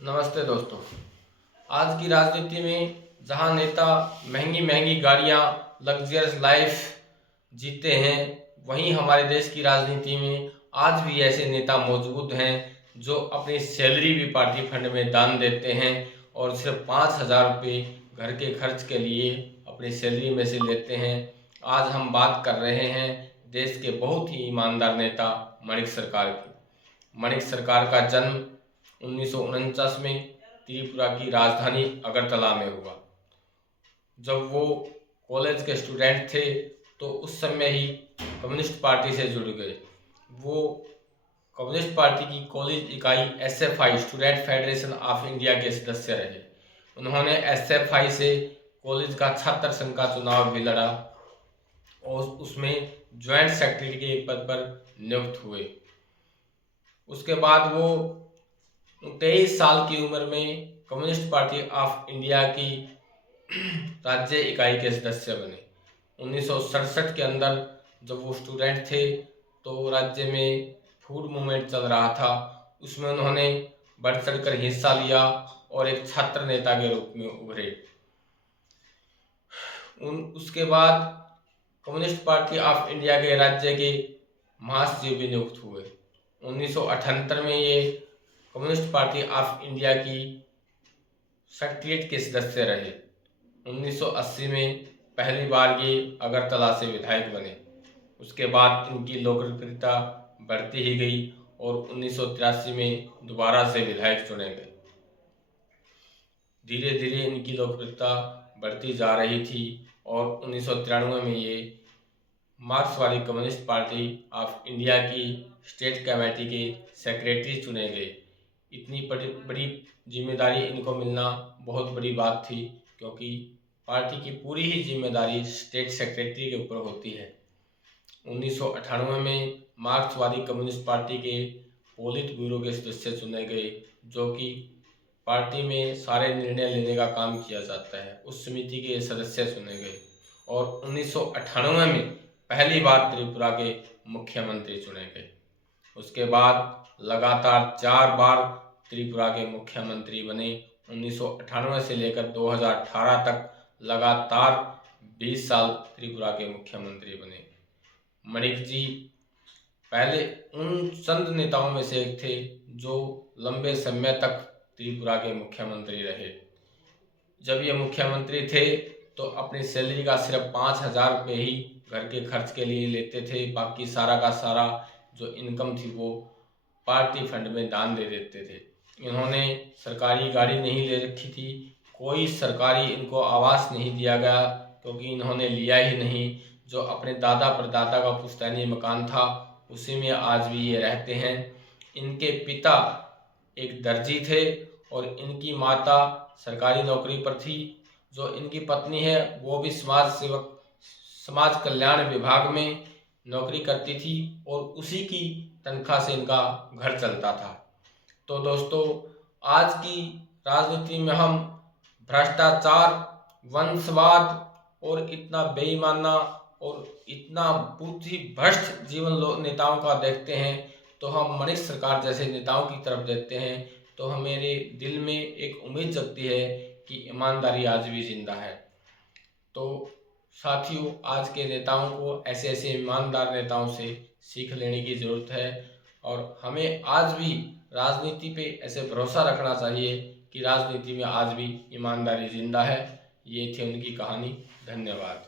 नमस्ते दोस्तों। आज की राजनीति में जहां नेता महंगी महंगी गाड़ियां, लग्जरियस लाइफ जीते हैं, वहीं हमारे देश की राजनीति में आज भी ऐसे नेता मौजूद हैं जो अपनी सैलरी भी पार्टी फंड में दान देते हैं और सिर्फ 5,000 रुपये घर के खर्च के लिए अपनी सैलरी में से लेते हैं। आज हम बात कर रहे हैं देश के बहुत ही ईमानदार नेता माणिक सरकार की। माणिक सरकार का जन्म 1949 में त्रिपुरा की राजधानी अगरतला में हुआ। जब वो कॉलेज के स्टूडेंट थे तो उस समय ही कम्युनिस्ट पार्टी से जुड़ गए। वो कम्युनिस्ट पार्टी की कॉलेज इकाई SFI student federation of India के सदस्य रहे। उन्होंने एसएफआई से कॉलेज का छात्र संघ का चुनाव भी लड़ा और उसमें ज्वाइंट सेक्रेटरी के पद पर नियुक्त हुए। उसके बाद वो 23 साल की उम्र में कम्युनिस्ट पार्टी ऑफ इंडिया की राज्य इकाई के सदस्य बने। 1967 के अंदर जब वो स्टूडेंट थे तो राज्य में फूड मूवमेंट चल रहा था, उसमें उन्होंने बढ़ चढ़कर हिस्सा लिया और एक छात्र नेता के रूप में उभरे। उसके बाद कम्युनिस्ट पार्टी ऑफ इंडिया के राज्य के महासचिव भी नियुक्त हुए। 1978 में ये कम्युनिस्ट पार्टी ऑफ इंडिया की सेक्रेटरीट के सदस्य रहे। 1980 में पहली बार ये अगरतला से विधायक बने। उसके बाद इनकी लोकप्रियता बढ़ती ही गई और 1983 में दोबारा से विधायक चुने गए। धीरे धीरे इनकी लोकप्रियता बढ़ती जा रही थी और 1993 में ये मार्क्सवादी कम्युनिस्ट पार्टी ऑफ इंडिया की स्टेट कमेटी के सेक्रेटरी चुने गए। इतनी बड़ी जिम्मेदारी इनको मिलना बहुत बड़ी बात थी, क्योंकि पार्टी की पूरी ही जिम्मेदारी स्टेट सेक्रेटरी के ऊपर होती है। 1998 में मार्क्सवादी कम्युनिस्ट पार्टी के पोलित ब्यूरो के सदस्य चुने गए, जो कि पार्टी में सारे निर्णय लेने का काम किया जाता है। उस समिति के सदस्य चुने गए और 1998 में पहली बार त्रिपुरा के मुख्यमंत्री चुने गए। उसके बाद लगातार 4 बार त्रिपुरा के मुख्यमंत्री बने। 1998 से लेकर 2018 तक लगातार 20 साल त्रिपुरा के मुख्यमंत्री बने। माणिक जी पहले उन चंद नेताओं में से एक थे जो लंबे समय तक त्रिपुरा के मुख्यमंत्री रहे। जब ये मुख्यमंत्री थे तो अपनी सैलरी का सिर्फ 5,000 रुपये ही घर के खर्च के लिए लेते थे। बाकी सारा का सारा जो इनकम थी वो पार्टी फंड में दान दे देते थे। इन्होंने सरकारी गाड़ी नहीं ले रखी थी, कोई सरकारी इनको आवास नहीं दिया गया, क्योंकि इन्होंने लिया ही नहीं। जो अपने दादा परदादा का पुश्तैनी मकान था उसी में आज भी ये रहते हैं। इनके पिता एक दर्जी थे और इनकी माता सरकारी नौकरी पर थी। जो इनकी पत्नी है वो भी समाज कल्याण विभाग में नौकरी करती थी और उसी की तनख्वाह से इनका घर चलता था। तो दोस्तों, आज की राजनीति में हम भ्रष्टाचार, वंशवाद और इतना बेईमाना और इतना बहुत ही भ्रष्ट जीवन नेताओं का देखते हैं, तो हम माणिक सरकार जैसे नेताओं की तरफ देखते हैं तो हमारे दिल में एक उम्मीद जगती है कि ईमानदारी आज भी जिंदा है। तो साथियों, आज के नेताओं को ऐसे ऐसे ईमानदार नेताओं से सीख लेने की ज़रूरत है और हमें आज भी राजनीति पे ऐसे भरोसा रखना चाहिए कि राजनीति में आज भी ईमानदारी जिंदा है। ये थी उनकी कहानी। धन्यवाद।